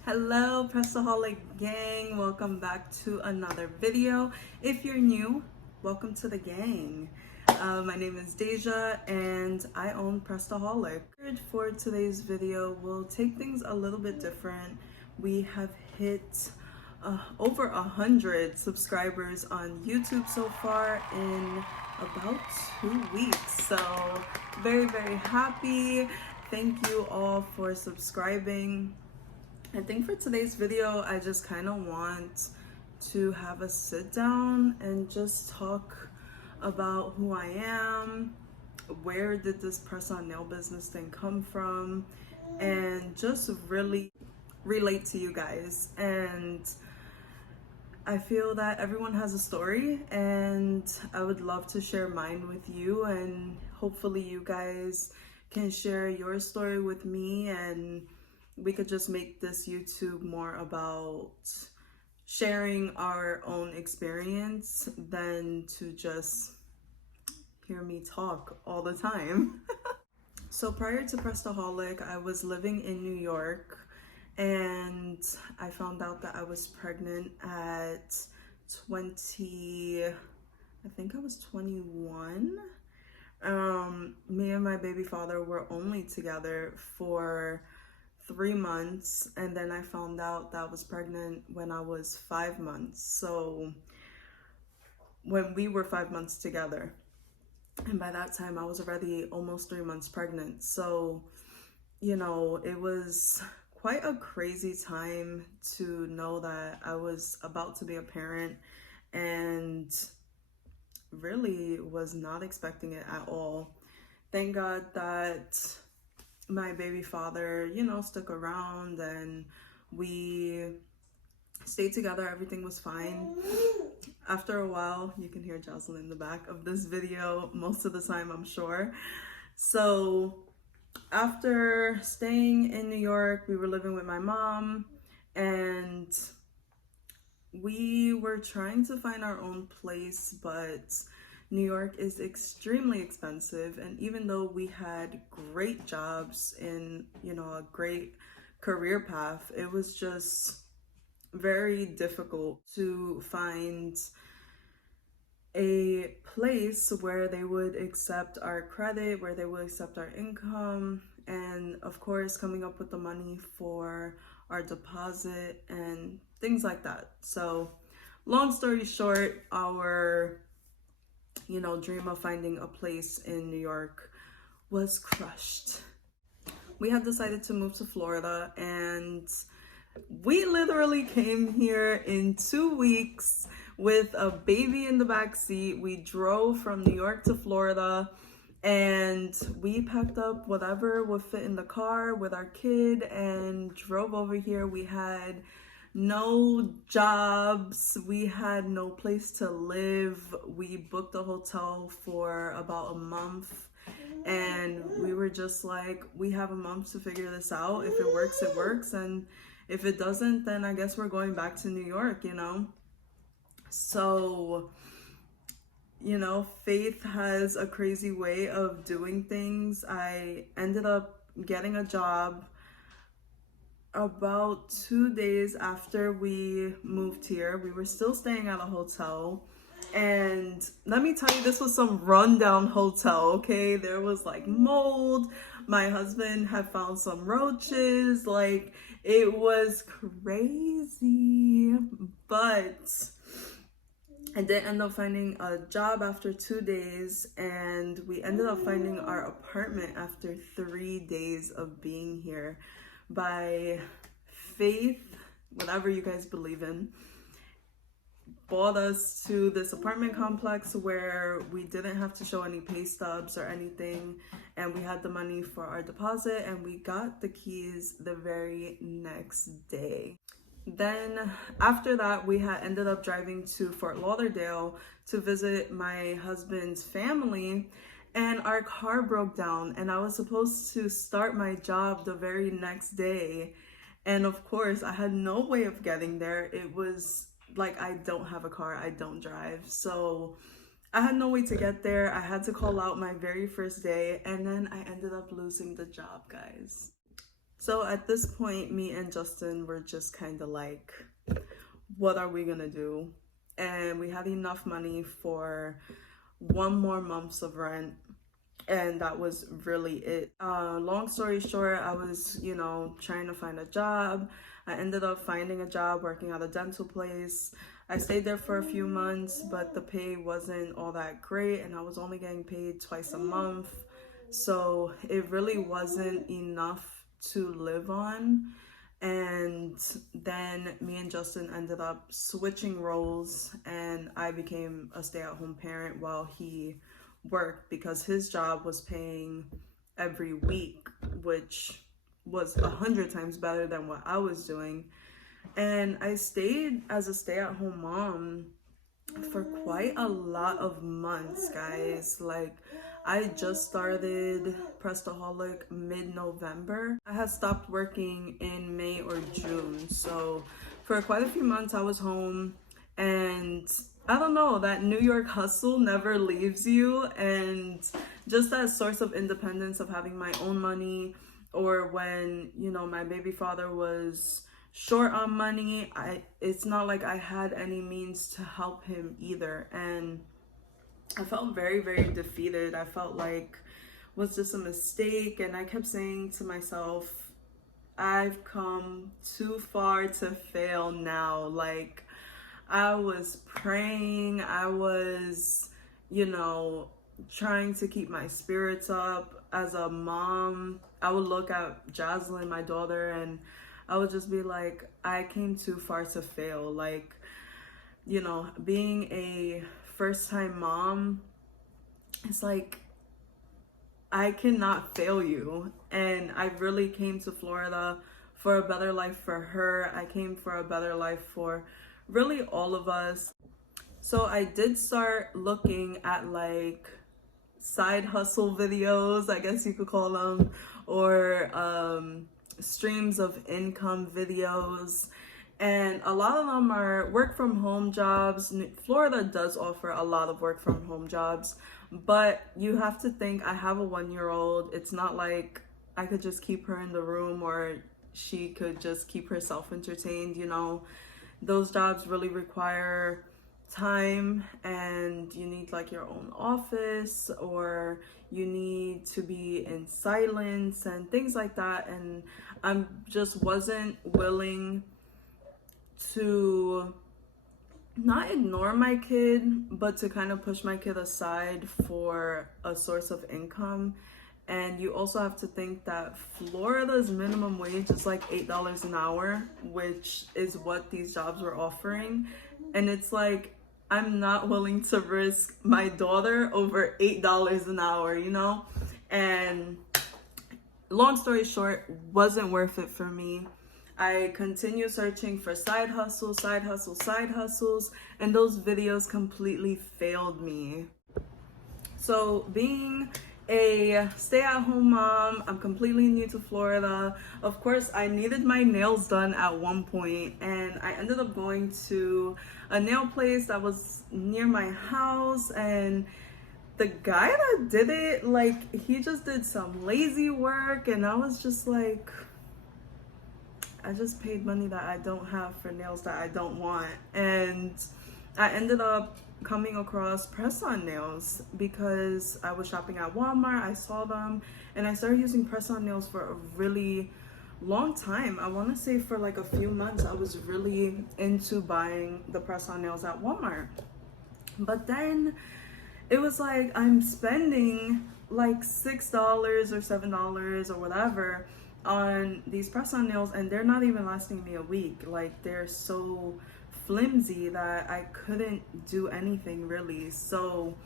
Hello, Pressedaholic Gang. Welcome back to another video. If you're new, welcome to the gang. My name is Deja and I own Pressedaholic. For today's video, we'll take things a little bit different. We have hit over 100 subscribers on YouTube so far in about 2 weeks. So very, very happy. Thank you all for subscribing. I think for today's video, I just kind of want to have a sit down and just talk about who I am, where did this press-on nail business thing come from, and just really relate to you guys. And I feel that everyone has a story and I would love to share mine with you, and hopefully you guys can share your story with me, and we could just make this YouTube more about sharing our own experience than to just hear me talk all the time. So prior to Pressedaholic, I was living in New York and I found out that I was pregnant at 20, I think I was 21. Me and my baby father were only together for 3 months, and then I found out that I was pregnant when I was 5 months. So when we were 5 months together, and by that time I was already almost 3 months pregnant. So, you know, it was quite a crazy time to know that I was about to be a parent, and really was not expecting it at all. Thank God that my baby father, you know, stuck around and we stayed together. Everything was fine. After a while, you can hear Jocelyn in the back of this video most of the time, I'm sure. So after staying in New York, we were living with my mom and we were trying to find our own place, but New York is extremely expensive. And even though we had great jobs in, you know, a great career path, it was just very difficult to find a place where they would accept our credit, where they would accept our income, and of course coming up with the money for our deposit and things like that. So long story short, our dream of finding a place in New York was crushed. We had decided to move to Florida, and we literally came here in 2 weeks with a baby in the back seat. We drove from New York to Florida and we packed up whatever would fit in the car with our kid and drove over here. We had no jobs, we had no place to live. We booked a hotel for about a month and we were just like, we have a month to figure this out. If it works, it works, and if it doesn't, then I guess we're going back to New York, you know? So, you know, faith has a crazy way of doing things. I ended up getting a job about 2 days after we moved here. We were still staying at a hotel, and let me tell you, this was some rundown hotel, okay? There was like mold. My husband had found some roaches. Like, it was crazy. But I did end up finding a job after 2 days, and we ended up finding our apartment after 3 days of being here. By faith, whatever you guys believe in, brought us to this apartment complex where we didn't have to show any pay stubs or anything, and we had the money for our deposit, and we got the keys the very next day. Then after that, we had ended up driving to Fort Lauderdale to visit my husband's family, and our car broke down, and I was supposed to start my job the very next day. And of course, I had no way of getting there. It was like, I don't have a car, I don't drive. So I had no way to get there. I had to call out my very first day, and then I ended up losing the job, guys. So at this point, me and Justin were just kind of like, what are we gonna do? And we had enough money for 1 more month of rent, and that was really it. Long story short, I was, trying to find a job. I ended up finding a job working at a dental place. I stayed there for a few months, but the pay wasn't all that great, and I was only getting paid twice a month. So it really wasn't enough to live on. And then me and Justin ended up switching roles, and I became a stay-at-home parent while he worked, because his job was paying every week, which was 100 times better than what I was doing. And I stayed as a stay-at-home mom for quite a lot of months, guys. Like, I just started Pressedaholic mid-November. I had stopped working in May or June, so for quite a few months I was home. And I don't know, that New York hustle never leaves you, and just that source of independence of having my own money, or when, my baby father was short on money, it's not like I had any means to help him either. And I felt very, very defeated. I felt like, was this a mistake? And I kept saying to myself, I've come too far to fail now. Like, I was praying, I was, trying to keep my spirits up as a mom. I would look at Jocelyn, my daughter, and I would just be like, I came too far to fail. Like, being a first-time mom, it's like, I cannot fail you. And I really came to Florida for a better life for her. I came for a better life for really all of us. So I did start looking at like side hustle videos, I guess you could call them, or streams of income videos. And a lot of them are work from home jobs. Florida does offer a lot of work from home jobs, but you have to think, I have a 1-year-old. It's not like I could just keep her in the room, or she could just keep herself entertained. Those jobs really require time, and you need like your own office, or you need to be in silence and things like that. And I just wasn't willing to not ignore my kid, but to kind of push my kid aside for a source of income. And you also have to think that Florida's minimum wage is like $8 an hour, which is what these jobs were offering. And it's like, I'm not willing to risk my daughter over $8 an hour, And long story short, wasn't worth it for me. I continued searching for side hustles, and those videos completely failed me. So being a stay-at-home mom, I'm completely new to Florida. Of course, I needed my nails done at one point, and I ended up going to a nail place that was near my house, and the guy that did it, like, he just did some lazy work, and I was just like, I just paid money that I don't have for nails that I don't want. And I ended up coming across press-on nails because I was shopping at Walmart. I saw them, and I started using press-on nails for a really long time. I want to say for like a few months I was really into buying the press-on nails at Walmart. But then it was like, I'm spending like $6 or $7 or whatever on these press-on nails, and they're not even lasting me a week. Like, they're so flimsy that I couldn't do anything really. So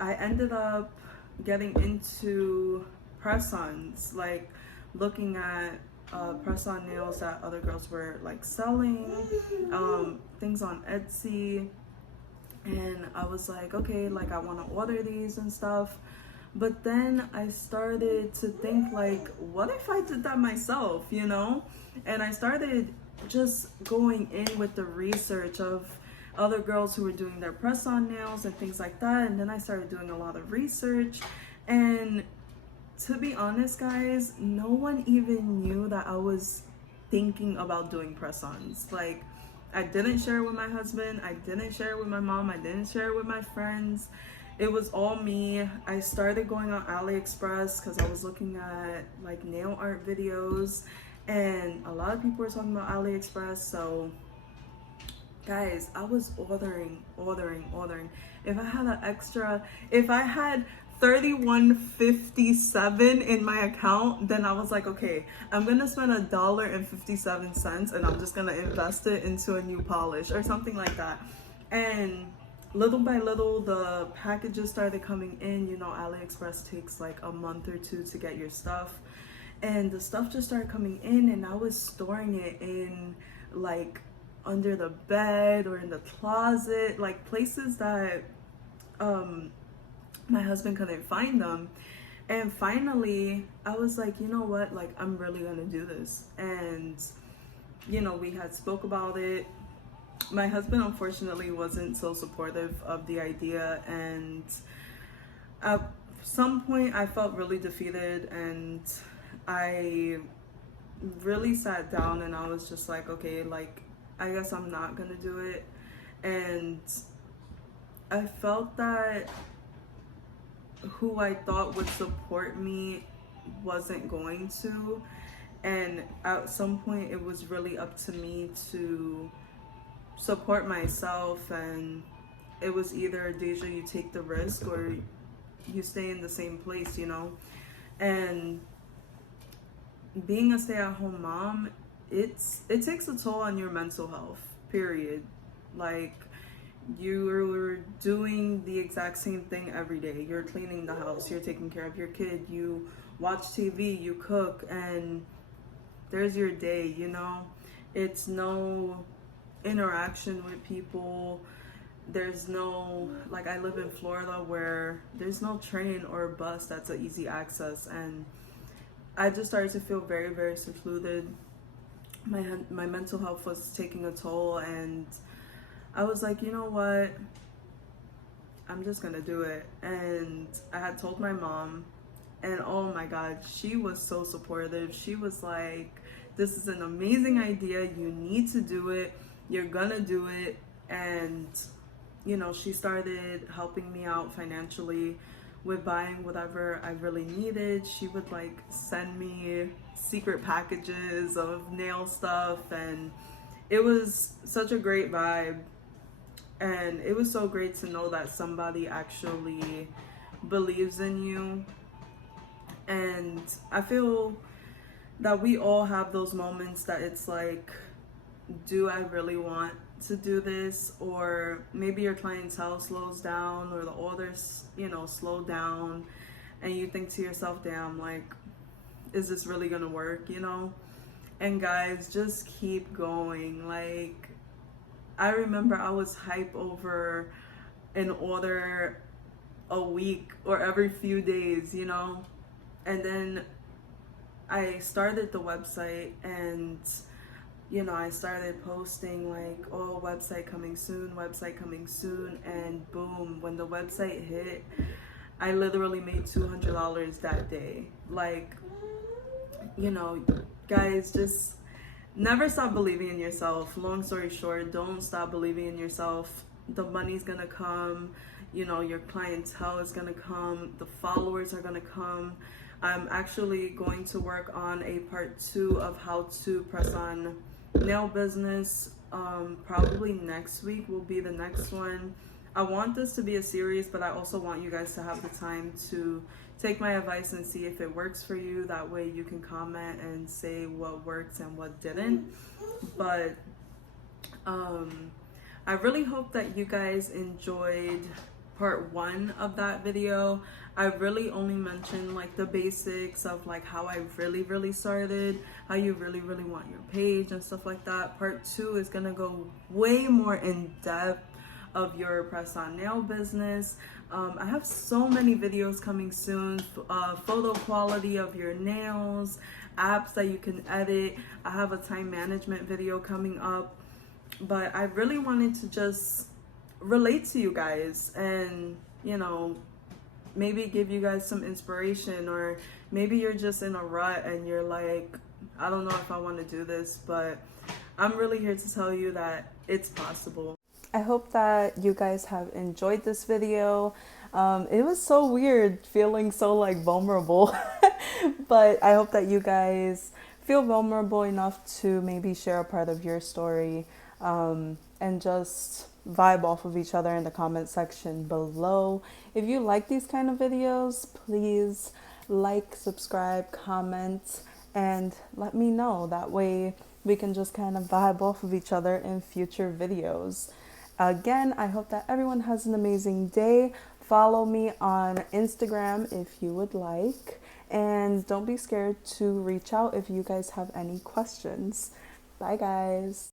I ended up getting into press-ons, like looking at press-on nails that other girls were like selling, things on Etsy. And I was like, okay, like I want to order these and stuff. But then I started to think, like, what if I did that myself, And I started just going in with the research of other girls who were doing their press-on nails and things like that. And then I started doing a lot of research, and to be honest, guys, no one even knew that I was thinking about doing press-ons. Like, I didn't share it with my husband, I didn't share it with my mom, I didn't share it with my friends. It was all me. I started going on AliExpress because I was looking at like nail art videos, and a lot of people were talking about AliExpress. So guys, I was ordering. If I had if I had 31.57 in my account, then I was like, okay, I'm gonna spend $1.57 and I'm just gonna invest it into a new polish or something like that. And little by little, the packages started coming in. You know, AliExpress takes like a month or two to get your stuff, and the stuff just started coming in, and I was storing it in like under the bed or in the closet, like places that my husband couldn't find them. And finally I was like, you know what, like I'm really gonna do this. And you know, we had spoke about it. My husband unfortunately wasn't so supportive of the idea, and at some point I felt really defeated, and I really sat down and I was just like, okay, like I guess I'm not gonna do it. And I felt that who I thought would support me wasn't going to, and at some point it was really up to me to support myself. And it was either, Deja, you take the risk or you stay in the same place, you know. And being a stay-at-home mom, it takes a toll on your mental health, period. Like, you're doing the exact same thing every day. You're cleaning the house, you're taking care of your kid, you watch TV, you cook, and there's your day, you know. It's no interaction with people. There's no, like, I live in Florida where there's no train or bus that's an easy access, and I just started to feel very, very secluded. My mental health was taking a toll, and I was like, you know what, I'm just gonna do it. And I had told my mom, and oh my god, she was so supportive. She was like, this is an amazing idea, you need to do it, you're gonna do it. And you know, she started helping me out financially with buying whatever I really needed. She would like send me secret packages of nail stuff, and it was such a great vibe. And it was so great to know that somebody actually believes in you. And I feel that we all have those moments that it's like, do I really want to do this? Or maybe your clientele slows down, or the orders, you know, slow down, and you think to yourself, damn, like, is this really gonna work, you know? And guys, just keep going. Like, I remember I was hype over an order a week or every few days, you know? And then I started the website, and you know, I started posting like, oh, website coming soon, and boom, when the website hit, I literally made $200 that day. Like, you know, guys, just never stop believing in yourself. Long story short, don't stop believing in yourself. The money's gonna come, you know, your clientele is gonna come, the followers are gonna come. I'm actually going to work on a part 2 of how to press on nail business. Probably next week will be the next one. I want this to be a series, but I also want you guys to have the time to take my advice and see if it works for you. That way you can comment and say what worked and what didn't. But I really hope that you guys enjoyed part 1 of that video. I really only mentioned like the basics of like how I really started, how you really want your page and stuff like that. Part 2 is gonna go way more in depth of your press-on nail business. I have so many videos coming soon, photo quality of your nails, apps that you can edit. I have a time management video coming up, but I really wanted to just relate to you guys and, you know, maybe give you guys some inspiration, or maybe you're just in a rut and you're like, I don't know if I want to do this, but I'm really here to tell you that it's possible. I hope that you guys have enjoyed this video. It was so weird feeling so like vulnerable, but I hope that you guys feel vulnerable enough to maybe share a part of your story, and just vibe off of each other in the comment section below. If you like these kind of videos, please like, subscribe, comment, and let me know. That way we can just kind of vibe off of each other in future videos. Again, I hope that everyone has an amazing day. Follow me on Instagram if you would like. And don't be scared to reach out if you guys have any questions. Bye, guys.